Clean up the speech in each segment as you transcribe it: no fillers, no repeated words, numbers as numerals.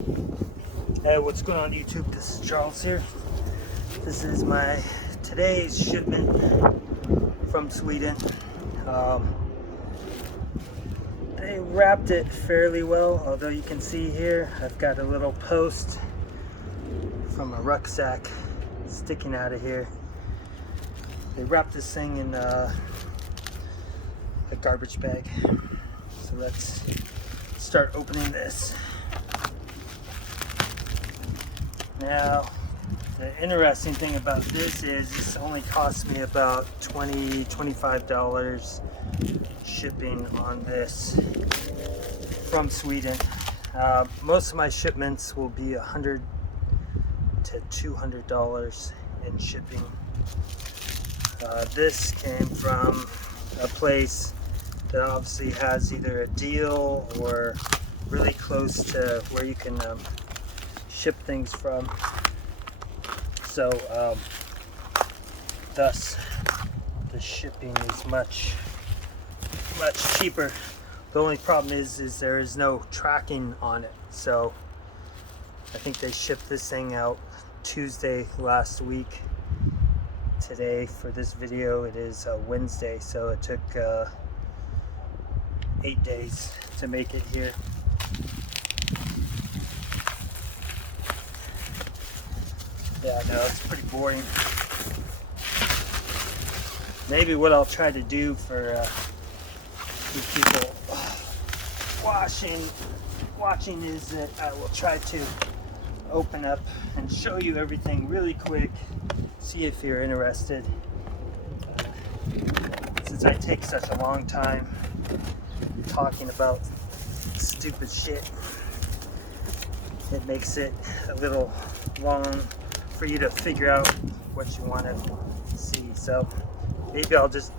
Hey, what's going on YouTube? This is Charles here. This is my today's shipment from Sweden. They wrapped it fairly well, although you can see here I've got a little post from a rucksack sticking out of here. They wrapped this thing in a garbage bag. So let's start opening this. Now, the interesting thing about this is this only cost me about $25 shipping on this from Sweden. Most of my shipments will be $100 to $200 in shipping. This came from a place that obviously has either a deal or really close to where you can ship things from. So thus the shipping is much cheaper. The only problem is there is no tracking on it. So I think they shipped this thing out Tuesday last week. Today for this video it is Wednesday, so it took 8 days to make it here. Yeah, no, it's pretty boring. Maybe what I'll try to do for you people watching is that I will try to open up and show you everything really quick. See if you're interested. Since I take such a long time talking about stupid shit, it makes it a little long for you to figure out what you want to see. So maybe I'll just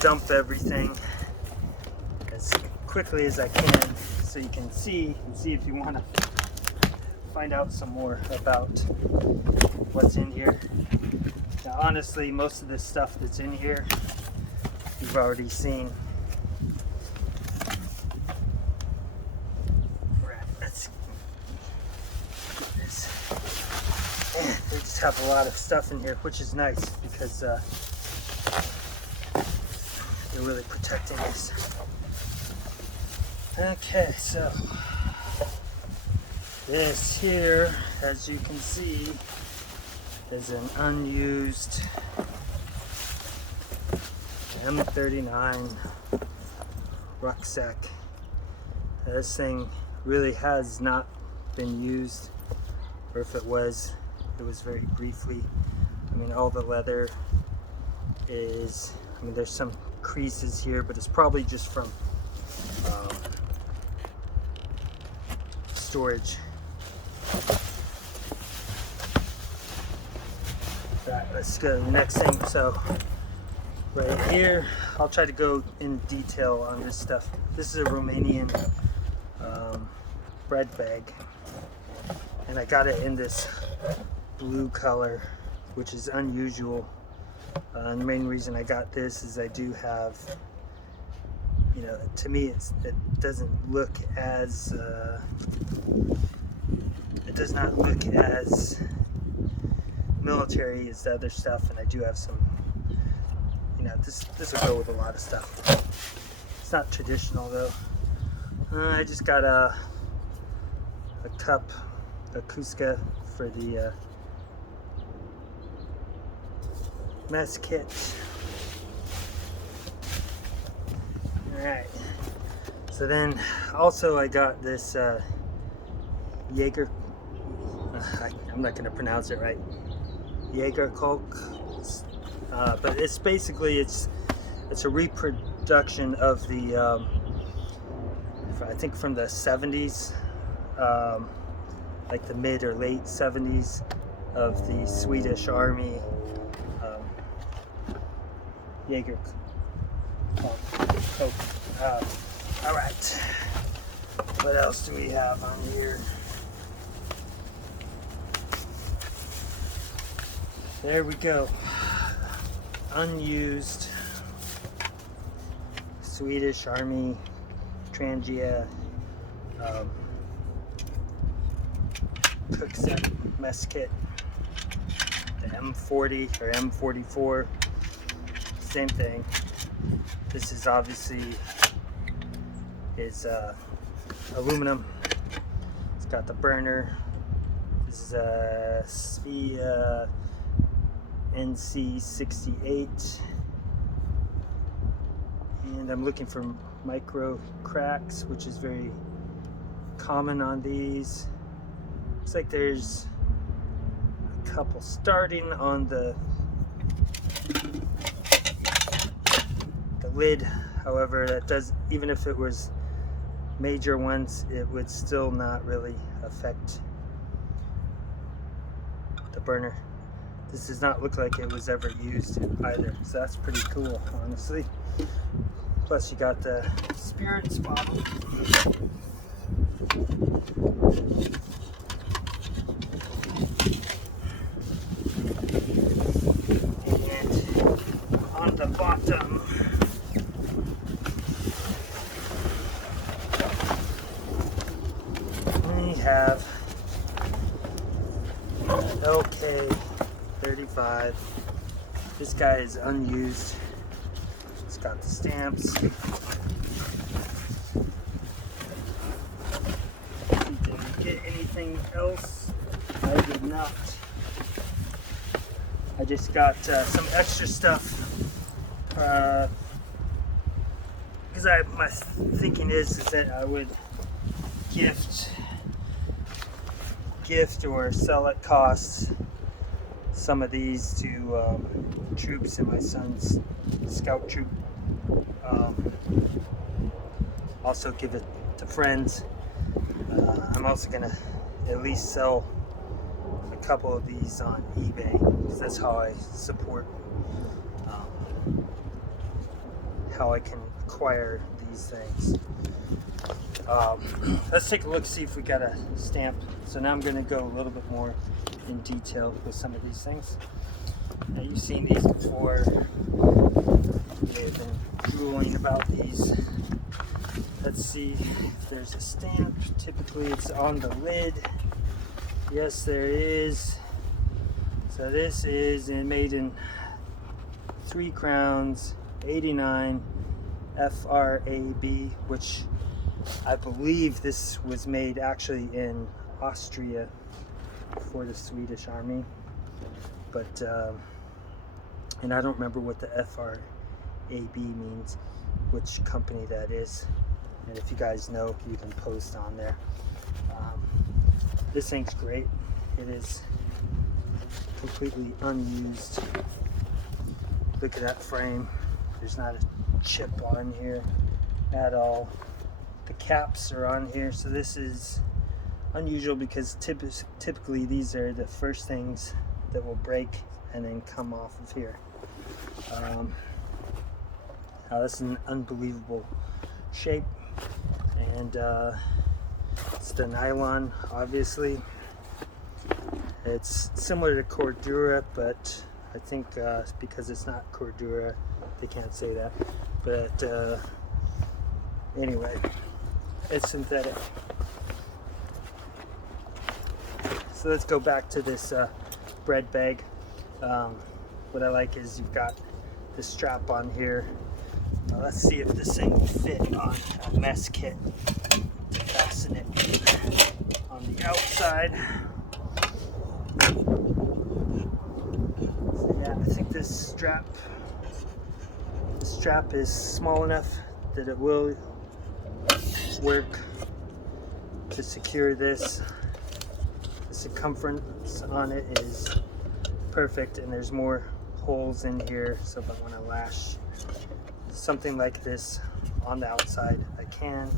dump everything as quickly as I can so you can see if you want to find out some more about what's in here. Now honestly, most of this stuff that's in here you've already seen. They just have a lot of stuff in here, which is nice because they're really protecting us. Okay, so this here, as you can see, is an unused M39 rucksack. This thing really has not been used, or if it was very briefly. I mean, all the leather is, I mean, there's some creases here, but it's probably just from storage. Alright, let's go to the next thing. So right here, I'll try to go in detail on this stuff. This is a Romanian bread bag, and I got it in this blue color, which is unusual. And the main reason I got this is I do have, you know, to me it doesn't look as it does not look as military as the other stuff, and I do have some, you know, this will go with a lot of stuff. It's not traditional though. I just got a cup, a Kuska for the mess kit. Alright, so then also I got this I'm not going to pronounce it right, Jägarkök, but it's basically it's a reproduction of the I think from the 70s, like the mid or late 70s, of the Swedish Army Jägarkök. All right, what else do we have on here? There we go. Unused Swedish Army Trangia Rucksack Mess Kit. The M40 or M44, same thing. This is obviously aluminum. It's got the burner. This is a Svea NC68, and I'm looking for micro cracks, which is very common on these. Looks like there's a couple starting on the lid. However, that does, even if it was major ones, it would still not really affect the burner. This does not look like it was ever used either, so that's pretty cool, honestly. Plus you got the spirits bottle. And on the bottom, we have LK-35. This guy is unused. It's got the stamps. Did you get anything else? I did not. I just got some extra stuff because my thinking is that I would gift or sell at cost some of these to troops in my son's scout troop. Also give it to friends. I'm also gonna at least sell a couple of these on eBay, because that's how I support how I can acquire these things. Let's take a look, see if we got a stamp. So now I'm going to go a little bit more in detail with some of these things. Now, you've seen these before. They've been drooling about these. Let's see if there's a stamp. Typically it's on the lid. Yes, there is. So this is made in 3 Crowns, 89 FRAB, which I believe this was made actually in Austria for the Swedish Army, but and I don't remember what the FRAB means, which company that is, and if you guys know, you can post on there. This thing's great. It is completely unused. Look at that frame. There's not a chip on here at all. The caps are on here, so this is unusual because typically these are the first things that will break and then come off of here. Now this is an unbelievable shape, and it's the nylon, obviously. It's similar to Cordura, but I think because it's not Cordura, they can't say that. But anyway, it's synthetic. So let's go back to this bread bag. What I like is you've got the strap on here. Let's see if this thing will fit on a mess kit. Fasten it on the outside. So yeah, I think this strap is small enough that it will work to secure this. The circumference on it is perfect, and there's more holes in here, so if I want to lash something like this on the outside, I can.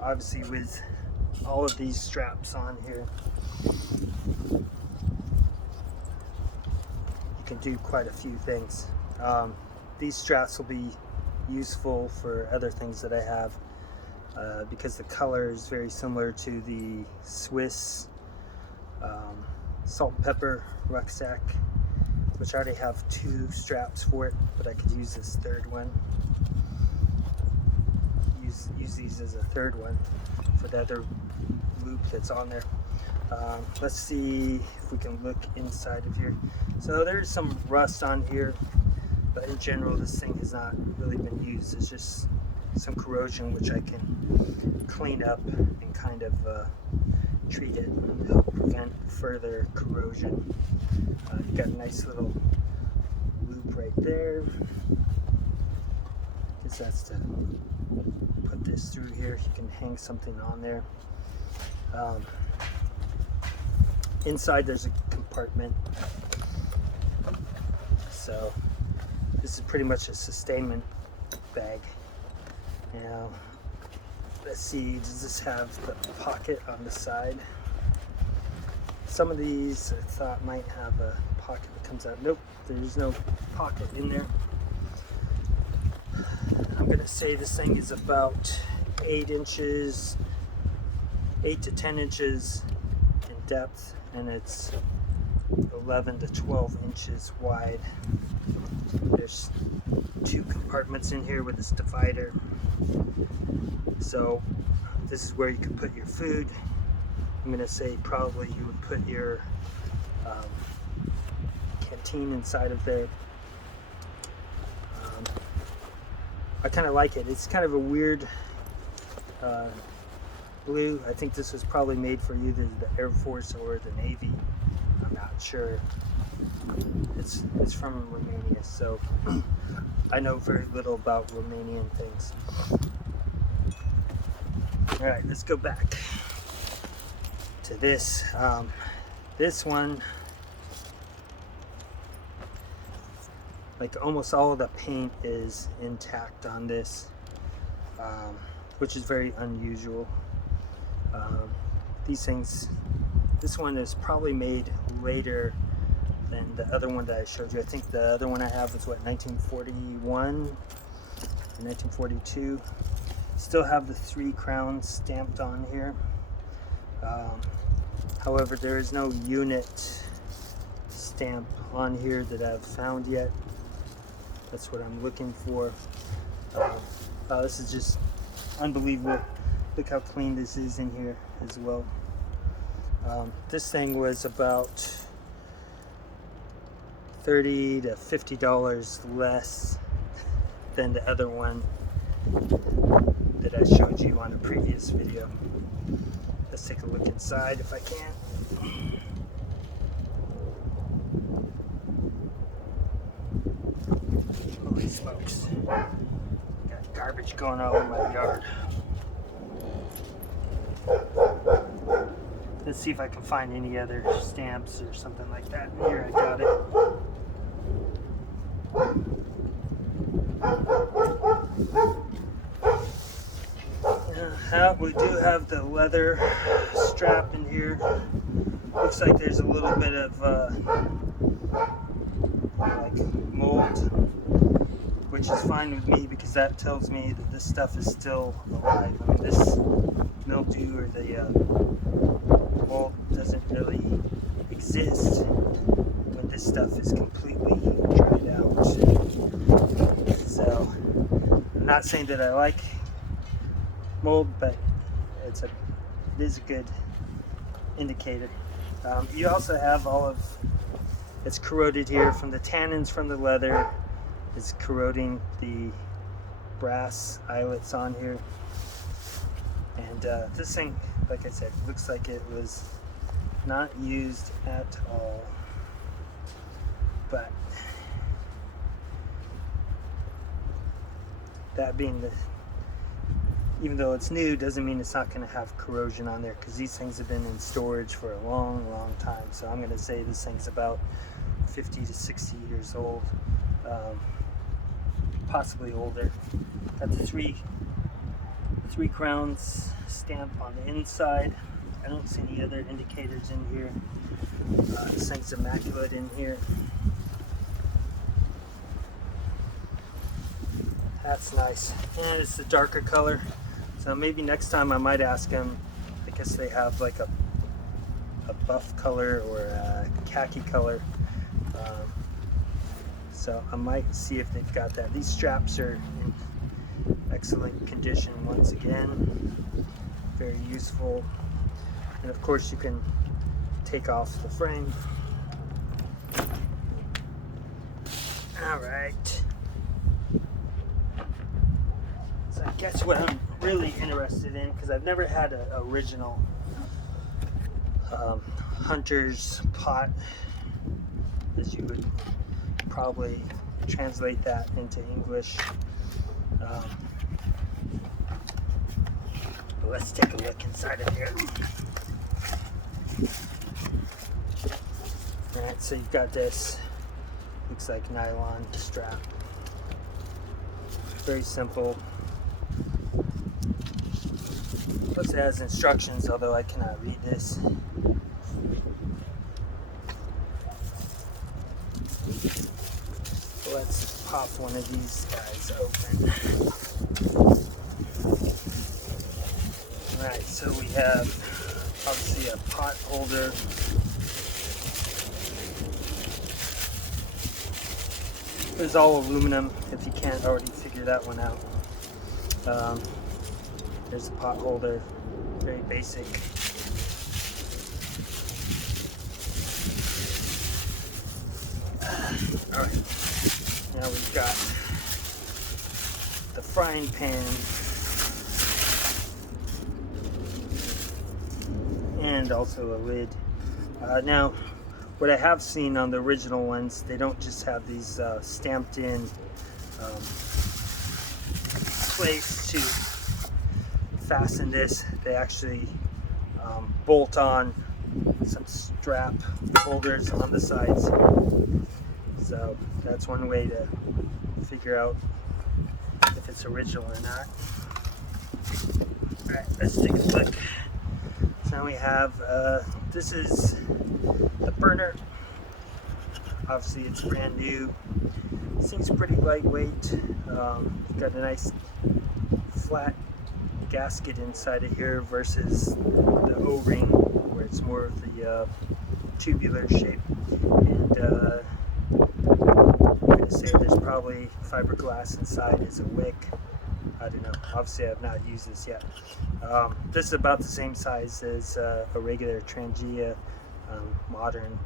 Obviously with all of these straps on here, you can do quite a few things. These straps will be useful for other things that I have, because the color is very similar to the Swiss salt and pepper rucksack, which I already have 2 straps for it, but I could use this 3rd one. Use these as a 3rd one for the other loop that's on there. Let's see if we can look inside of here. So there's some rust on here, but in general this thing has not really been used. It's just some corrosion which I can clean up and kind of treat it and help prevent further corrosion. You got a nice little loop right there. Guess that's to put this through here. You can hang something on there. Inside there's a compartment. So this is pretty much a sustainment bag. Now, let's see, does this have the pocket on the side? Some of these I thought might have a pocket that comes out. Nope, there's no pocket in there. I'm gonna say this thing is about 8 to 10 inches in depth, and it's 11 to 12 inches wide. There's 2 compartments in here with this divider. So this is where you can put your food. I'm gonna say probably you would put your canteen inside of there. I kind of like it. It's kind of a weird blue. I think this was probably made for either the Air Force or the Navy. I'm not sure. It's from Romania, so I know very little about Romanian things. All right, let's go back to this. This one, like almost all of the paint is intact on this, which is very unusual. These things, this one is probably made later than the other one that I showed you. I think the other one I have was what, 1941, 1942. Still have the 3 crowns stamped on here. However, there is no unit stamp on here that I've found yet. That's what I'm looking for. This is just unbelievable. Look how clean this is in here as well. This thing was about $30 to $50 less than the other one that I showed you on a previous video. Let's take a look inside if I can. Holy smokes. Got garbage going all in my yard. Let's see if I can find any other stamps or something like that. Here, I got it. We do have the leather strap in here. Looks like there's a little bit of like mold, which is fine with me because that tells me that this stuff is still alive. I mean, this mildew or the mold doesn't really exist when this stuff is completely dried out. So I'm not saying that I like mold, but it is a good indicator. You also have all of it's corroded here from the tannins from the leather. It's corroding the brass eyelets on here, and this thing, like I said, looks like it was not used at all. But that being the, even though it's new, doesn't mean it's not going to have corrosion on there, because these things have been in storage for a long time. So I'm going to say this thing's about 50 to 60 years old, possibly older. Got the three crowns stamp on the inside. I don't see any other indicators in here. This thing's immaculate in here. That's nice, and it's the darker color. So maybe next time I might ask them, I guess they have like a buff color or a khaki color. So I might see if they've got that. These straps are in excellent condition once again. Very useful. And of course you can take off the frame. Alright. So I guess what I'm really interested in, because I've never had an original hunter's pot, as you would probably translate that into English. But let's take a look inside of here. Alright, so you've got this, looks like nylon strap. Very simple. Plus it has instructions, although I cannot read this. Let's pop one of these guys open. Alright, so we have obviously a pot holder. It's all aluminum, if you can't already figure that one out. There's a pot holder, very basic. Alright, now we've got the frying pan and also a lid. Now, what I have seen on the original ones, they don't just have these stamped in plates to fasten this. They actually bolt on some strap holders on the sides. So that's one way to figure out if it's original or not. Alright, let's take a look. So now we have, this is the burner. Obviously it's brand new. Seems pretty lightweight. Got a nice flat gasket inside of here versus the O-ring where it's more of the tubular shape. And I'm going to say there's probably fiberglass inside as a wick. I don't know. Obviously I have not used this yet. This is about the same size as a regular Trangia modern.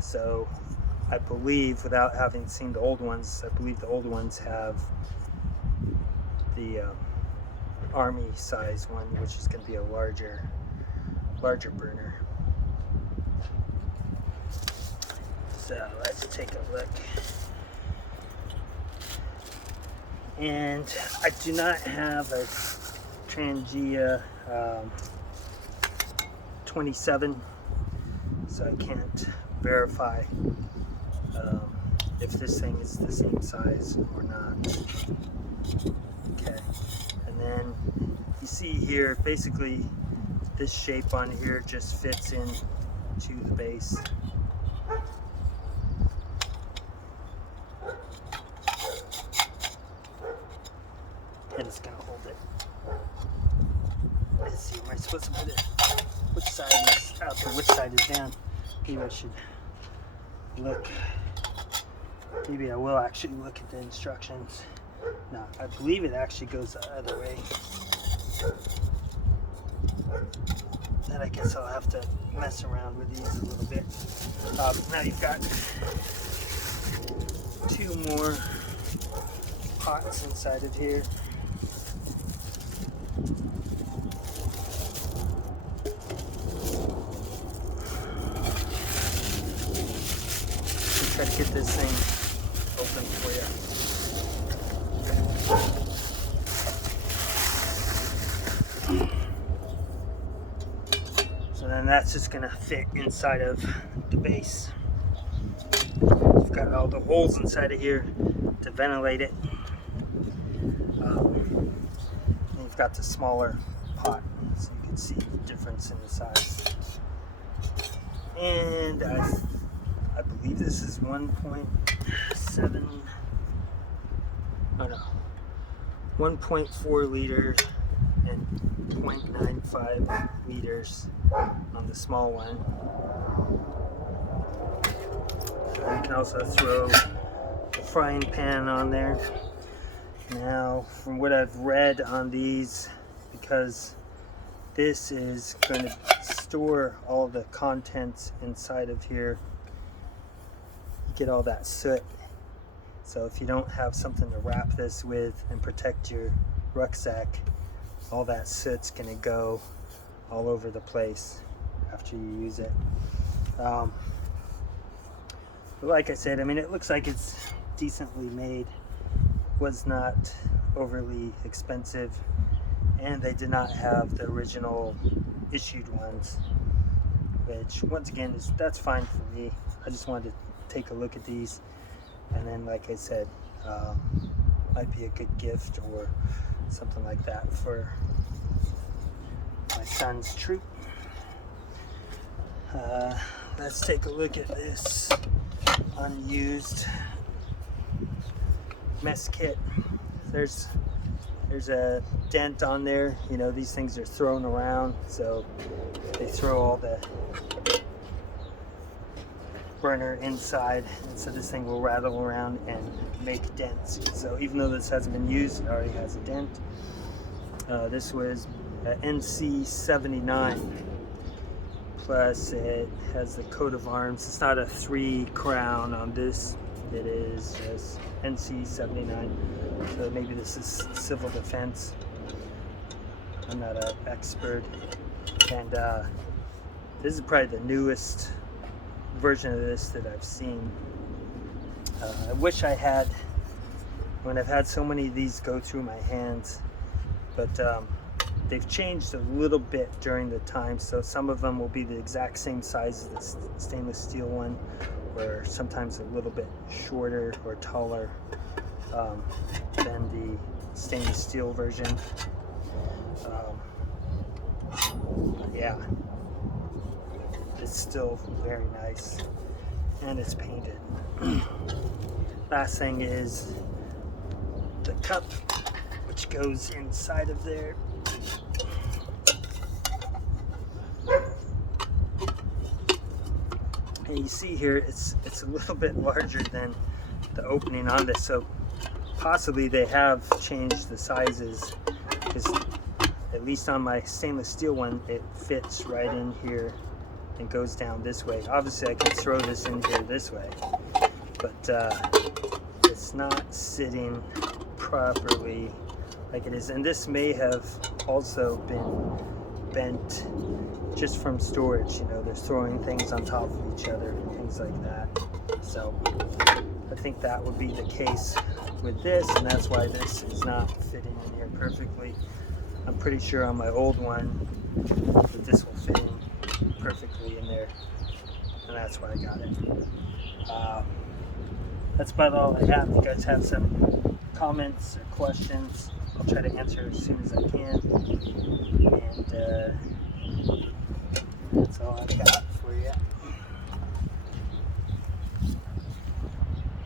So I believe, without having seen the old ones, I believe the old ones have the Army size one, which is going to be a larger burner. So let's take a look. And I do not have a Trangia 27, so I can't verify if this thing is the same size or not. Okay, and then you see here, basically this shape on here just fits in to the base. And it's gonna hold it. Let's see, am I supposed to put it? Which side is up or which side is down? Maybe I should look. Maybe I will actually look at the instructions. No, I believe it actually goes the other way. And I guess I'll have to mess around with these a little bit. Now you've got 2 more pots inside of here. Try to get this thing open for you. So then that's just going to fit inside of the base. You've got all the holes inside of here to ventilate it. And you've got the smaller pot, so you can see the difference in the size. And I believe this is 1.7, oh no, 1.4 liters and 0.95 liters on the small one. You can also throw the frying pan on there. Now, from what I've read on these, because this is going to store all the contents inside of here, you get all that soot. So if you don't have something to wrap this with and protect your rucksack, all that soot's gonna go all over the place after you use it. But like I said, I mean, it looks like it's decently made. Was not overly expensive, and they did not have the original issued ones, which once again that's fine for me. I just wanted to take a look at these, and then like I said, might be a good gift or something like that for my son's troop. Let's take a look at this Unused Mess Kit. There's a dent on there. You know, these things are thrown around, so they throw all the burner inside, and so this thing will rattle around and make dents. So even though this hasn't been used, it already has a dent. This was NC-79, plus it has the coat of arms. It's not a 3 crown on this, it is just NC-79, so maybe this is civil defense. I'm not an expert, and this is probably the newest version of this that I've seen. I wish I had, when I've had so many of these go through my hands, but they've changed a little bit during the time, so some of them will be the exact same size as the stainless steel one, or sometimes a little bit shorter or taller than the stainless steel version. Yeah, it's still very nice, and it's painted. Last thing is the cup, which goes inside of there. And you see here, it's a little bit larger than the opening on this, so possibly they have changed the sizes, because at least on my stainless steel one, it fits right in here and goes down this way. Obviously I could throw this in here this way, but it's not sitting properly like it is. And this may have also been bent just from storage. You know, they're throwing things on top of each other and things like that. So I think that would be the case with this, and that's why this is not fitting in here perfectly. I'm pretty sure on my old one that this will fit in perfectly in there, and that's why I got it. That's about all I have. If you guys have some comments or questions, I'll try to answer as soon as I can. And that's all I've got.